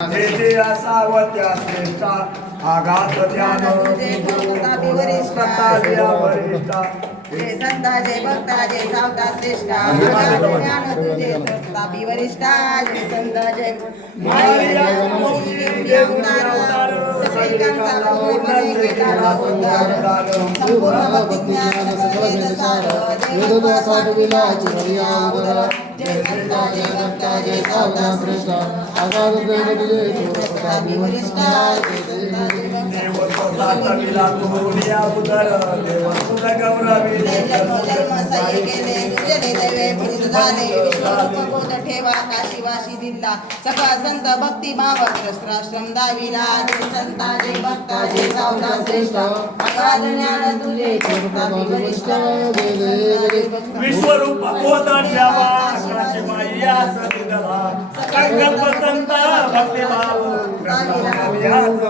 जे असावत्या श्रेष्ठा आघात ध्यान वरिष्ठा जय संता जय भक्ता जय सावता श्रेष्ठा आघात ज्ञान तुझे तापी वरिष्ठा जय संता जय अवतार सैनिकांचा पूर्णपणे केला उद्धार संपूर्ण भक्ती ज्ञान वेद सार देवत्वा साठविला चिरया उदर जय संता जय भक्ता जय सावता श्रेष्ठा आघात ज्ञान तुझे तापी वरिष्ठा जय संता जय देवत्व साठविला चिरया उदर देवत्व गौरवी जन्म सही केले तुझे दैवे पुनीत झाले विश्वरूप बोध ठेवा काशी वाशी दिला सगळा संत भक्ती भावक रस्त्राश्रम दाविला जय संता जय भक्ता जय सावता श्रेष्ठ अगाध ज्ञान तुझे तापी वरिष्ठ विश्वरूप बोध ठेवा काशी माया सदिदला संकल्प संत भक्ती भाव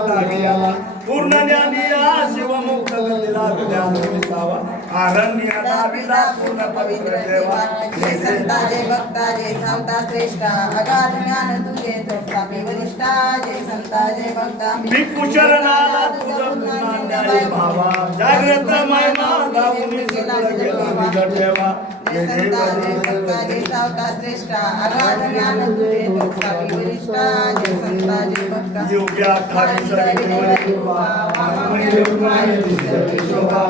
दाविला पूर्ण ज्ञानिया शिवमुक्त गतीला ज्ञान विसावा आरण्य दाविला पूर्ण पवित्र देवा जय संता जय भक्ता जय सावता श्रेष्ठ अगाध ज्ञान तुझे तापी वरिष्ठा जय संता जय भक्ता भिक्षुचरणाला तुझं पुन्हा भावा जागृत महिमा गाऊन सगळं केला निज ठेवा जय संता जय भक्ता जय सावता श्रेष्ठ अगाध ज्ञान तुझे तापी वरिष्ठा जय संता जय भक्ता योग्या ठाई सगळे शोभा आत्मने लोकमाय दिसे शोभा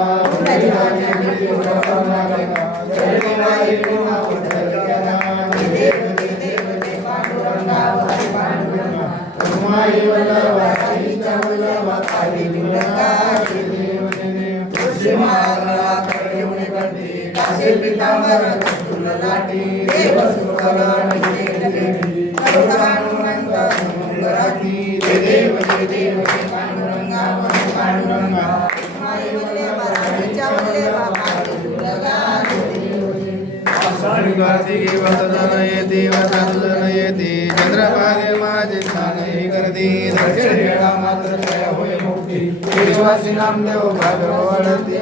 वदनयति चंद्रभागे माझे स्थानही करती दर्शन वेळा मात्र काय होय मुक्ती विश्वासी नामदेव भागवती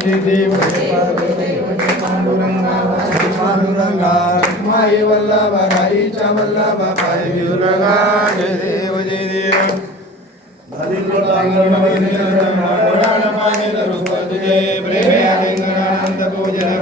जय देव पांडुरंगा माई वल्लभा राईच्या वल्लभा पाय विरुरगा जय देव रूप तुझे प्रेमे आलिंगनानंद पूजन